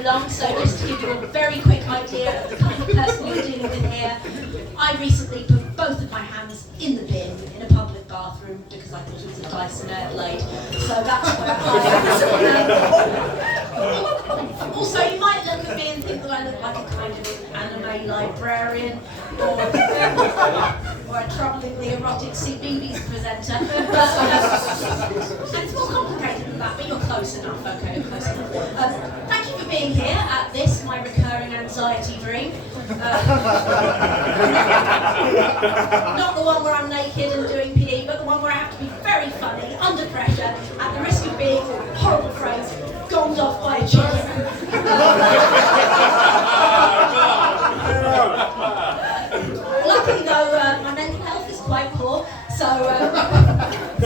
very long, so just to give you a very quick idea of the kind of person you're dealing with here, I recently put both of my hands in the bin in a public bathroom because I thought it was a Dyson Airblade. So that's where I am. Also, you might look at me and think that I look like a kind of anime librarian or a troublingly erotic CBeebies presenter. And it's more complicated than that, but you're close enough, okay, you're close enough. Thank you for being here at this, my recurring anxiety dream. Not the one where I'm naked and doing PE, but the one where I have to be very funny, under pressure, at the risk of being, a horrible phrase, gonged off by a chicken. Luckily though, my mental health is quite poor, so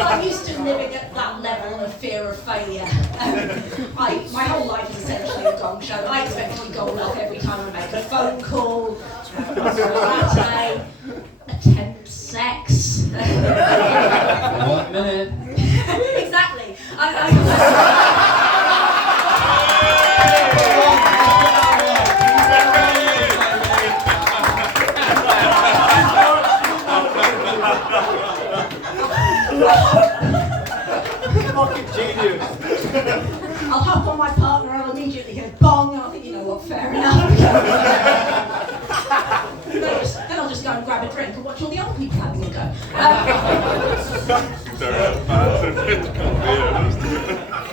I'm used to living at that level of fear of failure. My whole life is essentially a gong show. I expect to be gonged off every time I make a phone call, latte, attempt sex. 1 minute. Exactly. Fucking genius. I'll hop on my partner and I'll immediately go bong, and I'll think, you know what, fair enough. then I'll just go and grab a drink and watch all the other people having a go.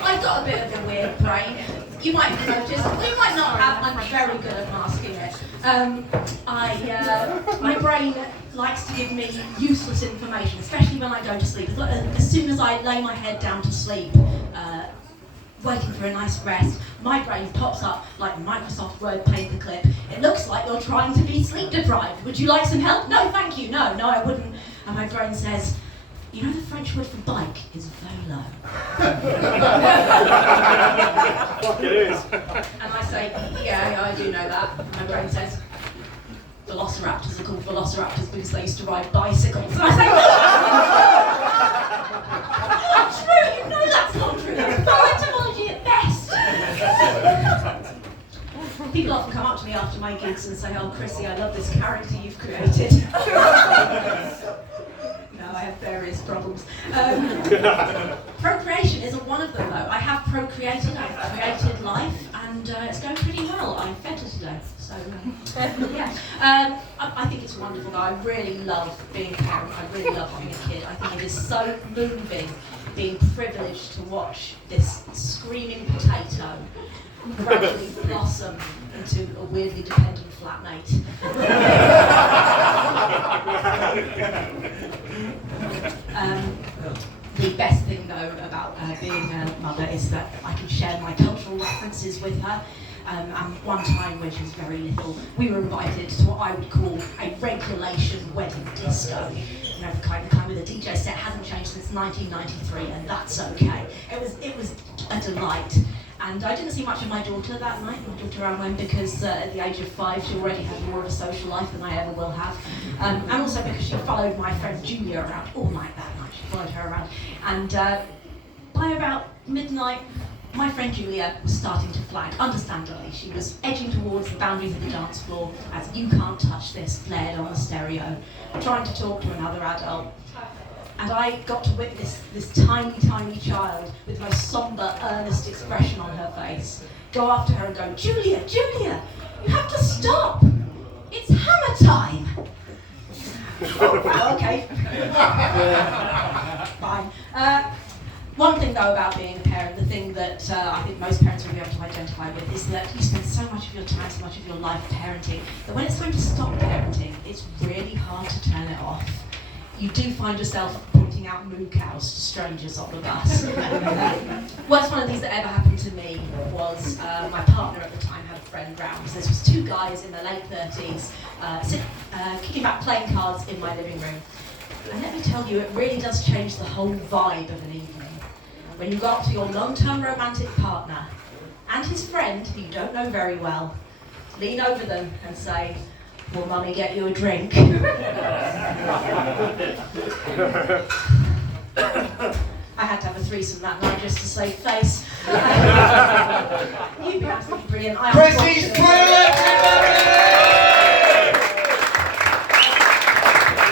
I've got a bit of a weird brain. You might have noticed, or you might not have, I'm very good at masking it. My brain likes to give me useless information, especially when I go to sleep. As soon as I lay my head down to sleep, waiting for a nice rest, my brain pops up like Microsoft Word paperclip. It looks like you're trying to be sleep deprived. Would you like some help? No, thank you. No, I wouldn't. And my brain says, you know the French word for bike is velo. Fuck it is. And I say, yeah, I do know that. And my brain says, velociraptors are called velociraptors because they used to ride bicycles. And I say, not true, you know that's not true. That's etymology at best. People often come up to me after my gigs and say, oh, Chrissy, I love this character you've created. I have various problems. Procreation isn't one of them, though. I have procreated, I've created life, and it's going pretty well. I fed her today, so yeah. I think it's wonderful, though. I really love being a parent. I really love having a kid. I think it is so moving being privileged to watch this screaming potato gradually blossom into a weirdly dependent flatmate. The best thing, though, about being a mother is that I can share my cultural references with her. And one time when she was very little, we were invited to what I would call a regulation wedding disco. You know, the kind where the DJ set hasn't changed since 1993, and that's okay. It was a delight. And I didn't see much of my daughter that night. My daughter went because at the age of 5 she already had more of a social life than I ever will have. And also because she followed my friend Julia around all night that night. She followed her around. And by about midnight, my friend Julia was starting to flag, understandably. She was edging towards the boundaries of the dance floor as "You Can't Touch This" blared on the stereo, trying to talk to another adult. And I got to witness this tiny, tiny child with the most somber, earnest expression on her face go after her and go, Julia, you have to stop. It's hammer time. Oh, okay. Fine. One thing, though, about being a parent, the thing that I think most parents will be able to identify with is that you spend so much of your time, so much of your life parenting, that when it's time to stop parenting, it's really hard to turn it off. You do find yourself pointing out moo cows to strangers on the bus. Worst one of these that ever happened to me was my partner at the time had a friend round. So this was 2 guys in their late 30s kicking back playing cards in my living room. And let me tell you, it really does change the whole vibe of an evening. When you go up to your long-term romantic partner and his friend, who you don't know very well, lean over them and say, will mummy get you a drink? I had to have a threesome that night just to save face. You'd be absolutely brilliant. I am Chrissy's watching- brilliant!